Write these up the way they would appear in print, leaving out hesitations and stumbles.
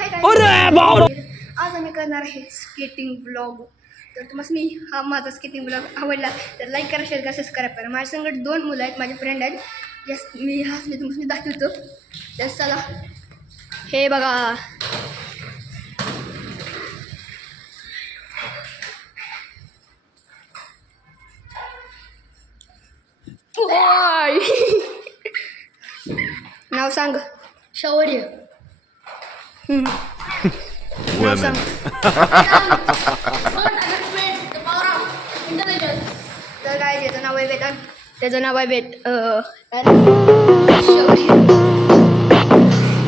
आज आम्ही करणार आहे स्केटिंग ब्लॉग. तर तुम्हाला हा माझा स्केटिंग ब्लॉग आवडला तर लाईक करा, शेअर करा, सबस्क्राईब करा. माझ्या संगत 2 मुलं आहेत, माझे फ्रेंड आहेत. यस, मी तुम्हाला दाखवतो. तर चला, हे बघा. नाव सांग. शौर्य. नाव सांग. तर काय त्याचं नाव आहे वेदन. त्याचं नाव आहे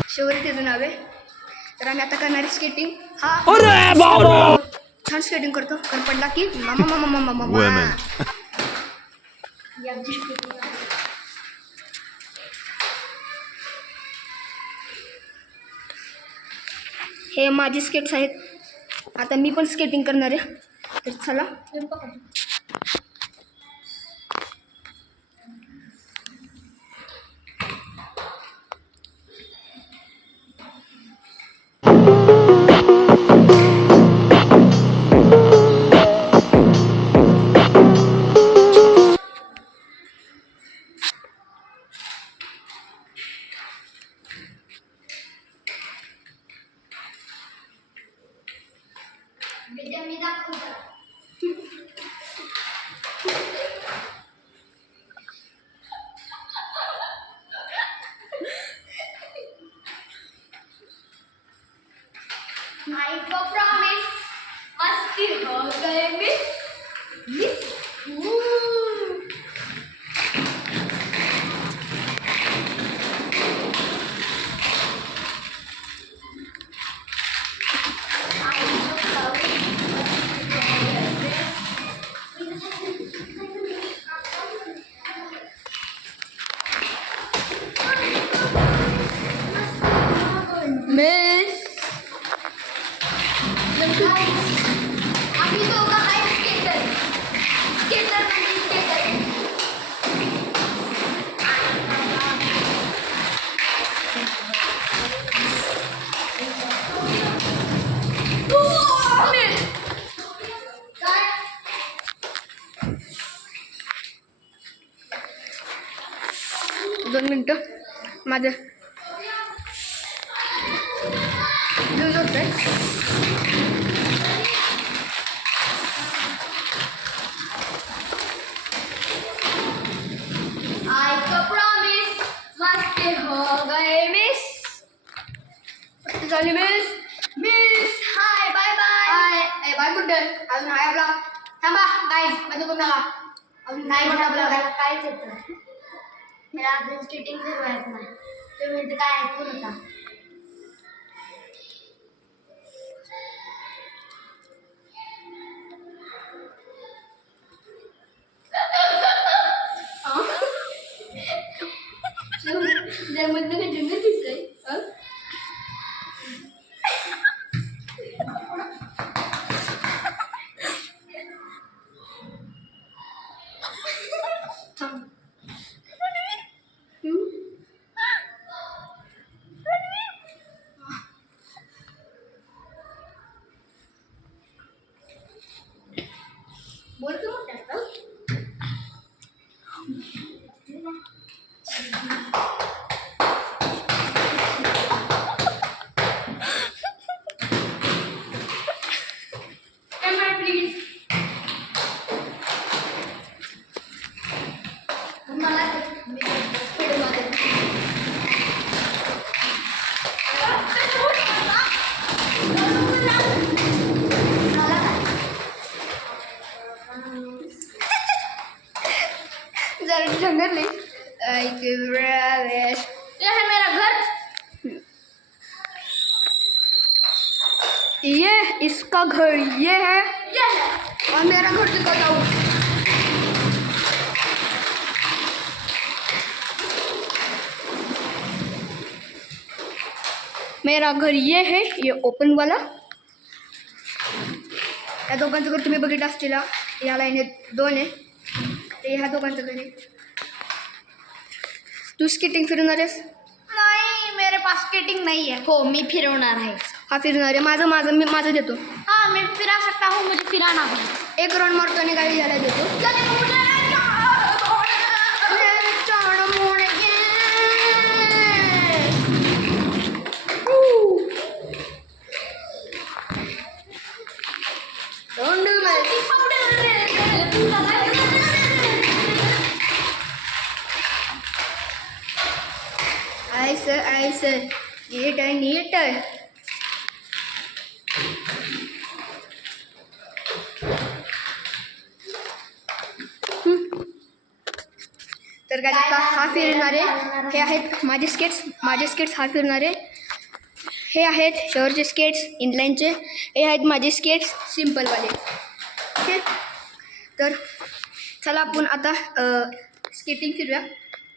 शौर्य त्याचं नाव आहे. तर आम्ही आता करणार स्केटिंग. हा छान स्केटिंग करतो. पण पडला की मामा मामा मामा मामा. हे माझे स्केट्स आहेत. आता मी पण स्केटिंग करणार आहे. तर चला. I promise मस्ती हो गए मिस. आम्ही दोघं आहे स्केटर. स्केटर म्हणजे स्केटर. दोन मिनटं माझं लूज होतंय. I promise मस्ती हो गए मिस. झाली miss. Hi bye bye. Hi bye कुठे अजून हाय आपला. थांबा गाईज, बंद करू नका. अजून नाही म्हणलं आपला काय. कायच येतं मला अजून स्केटिंग फिरवायचं नाही. तुम्ही ते काय ऐकू नका. त्यामध्ये काय जंगल दिसतंय. बोल की मोठ्यात. प्लीज. मला जरा जंगल नहीं. ये है मेरा घर. ये इसका घर ये है और मेरा घर दिखाता हूँ. मेरा घर ये है, ये ओपन वाला. या दोघांचं घर तुम्ही बघितलं असतील. या लाईनीत 2 आहे. ते ह्या दोघांचं घर आहे. तू स्केटिंग फिरणार आहेस? नहीं मेरे पास स्केटिंग नहीं है. हो मी फिरवणार आहे. हा फिरणार आहे. माझं देतो. हाँ मैं फिरा सकता हूँ, मुझे फिराना है. एक राऊंड मारतो आणि गाडी यायला देतो. Don't do that. I sir. Neat. तर काय आता हा फिरणारे हे आहेत माझे स्केट्स हा फिरणारे हे आहेत शहरचे स्केट्स इनलाईनचे. हे आहेत माझे स्केट्स सिम्पलवाले. ओके, तर चला आपण आता स्केटिंग फिरूया.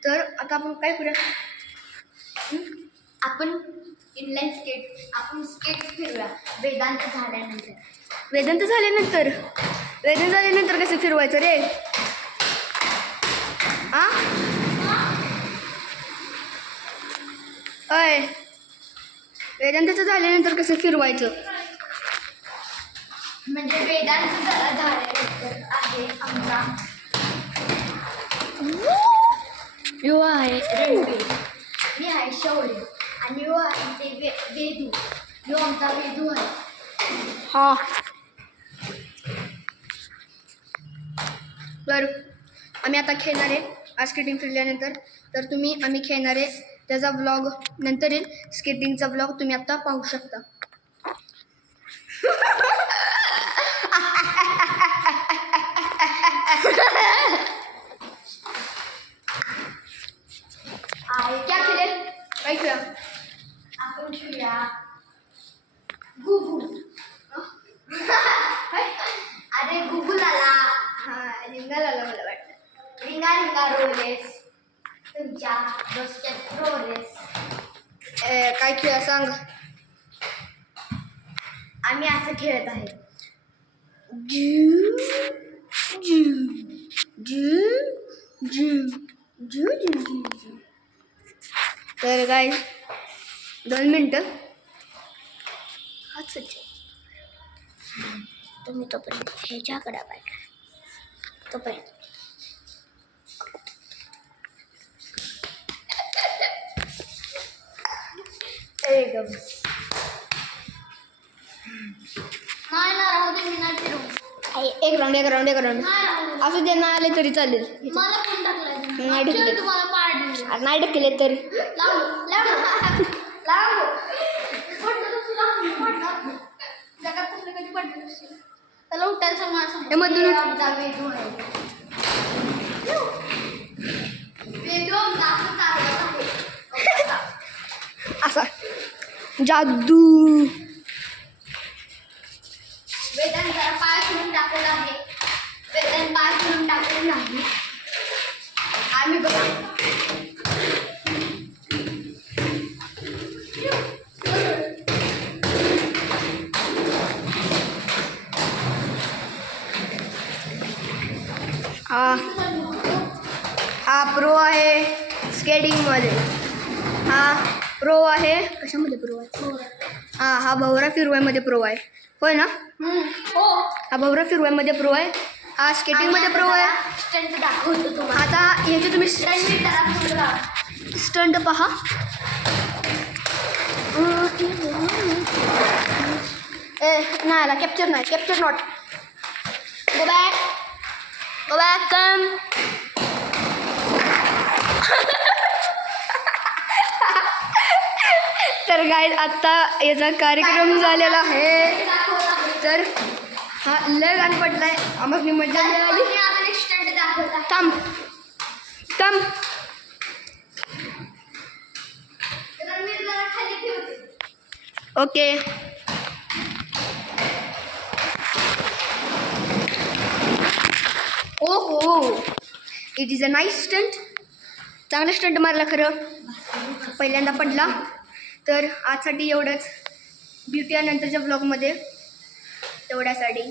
तर आता आपण काय करूया, आपण इनलाईन स्केट्स फिरूया वेदांत झाल्यानंतर. वेदांत झाल्यानंतर कसं फिरवायचं रे? हां अय वेदांताचं झाल्यानंतर कसं फिरवायचं? म्हणजे वेदांत झाल्यानंतर आहे आमचा यो आहे रणवीर, मी आहे शौर्य आणि यो आहे ते वेदू. यो आमचा वेदू आहे. हां, तर आम्ही आता खेळणार आहे आज स्केटिंग फिरल्यानंतर. तर आम्ही खेळणार आहे त्याचा व्लॉग नंतर येईल. स्केटिंगचा व्लॉग तुम्ही आत्ता पाहू शकता. क्या खेळे? काय खेळा? आपण खेळूया गुगू. अरे गुगू आला. हां, रिंगाला आला मला वाटतं. रिंगा रिंगा रोलेस, तुमच्या डोसक्यात रोलेस. काय खेळा सांग. आम्ही असं खेळत आहे. तर काय 2 मिनटं हाच तुम्ही तोपर्यंत ह्याच्याकडे पाहिजे तोपर्यंत. एकदम नाही ना राहू दे, मी नाही फिरू. एक राऊंड नाही राहू दे. असू दे, नाही आले तरी चालेल. मला कोण टाकलाय? नाही ढकलत. तुम्हाला पाडली. अरे नाही ढकले तरी लाव जगात कसलं कधी पडलं नसेल. त्याला उठायला सांग, मला सांग. हे मधून उठ. आमचा वेदू आहे. वेदू आमचा असं चालवत आहे. असा जादू. वेदांत जरा पाय फिरून टाकत आहे. वेदांत पाय फिरून टाकत नाही. आम्ही बघा हा प्रो आहे स्केटिंगमध्ये. हा प्रो आहे. कशामध्ये प्रो आहे? हा भवरा फिरवायमध्ये प्रो आहे. होय ना? हो. हा भवरा फिरवायमध्ये प्रो आहे. हा स्केटिंगमध्ये प्रो आहे. स्टंट दाखवतो तुम्हाला. आता ह्याचे तुम्ही स्टंट पहा. नाही आला कॅप्चर नाही. Capture not. गो बॅक कम. तर गाईज आत्ता याचा कार्यक्रम झालेला आहे. तर हा लय गाण पडलाय. आम्हाला मजा मिळाली. स्टंट दाखवता. थांब रणवीर जरा खाली ठेवते. ओके. ओहो, it is a nice stunt. चांगला स्टंट मारला खरं. पहिल्यांदा पडला. तर आजसाठी एवढंच. भेटूया नंतरच्या ब्लॉगमध्ये. तेवढ्यासाठी